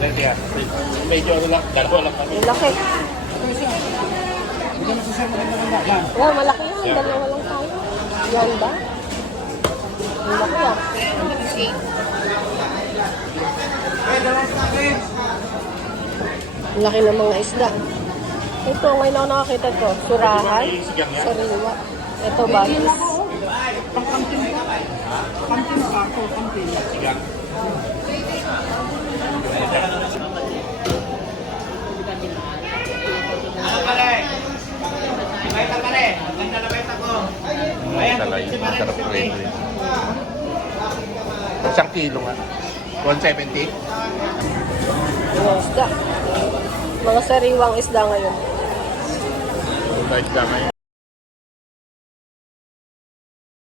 Medyo ano lang, dalawa lang kami. Malaki. Wow, malaki yan. Dalawa lang tayo. Yan ba? Malaki ah. Laki ng mga isda. Ito, ngayon ako nakakita to. Surahan. Sariwa. Ito, bagis. Salay, masarap rin. Isang kilo nga. 170? Mga isda. Mga sariwang isda ngayon. Mga isda ngayon.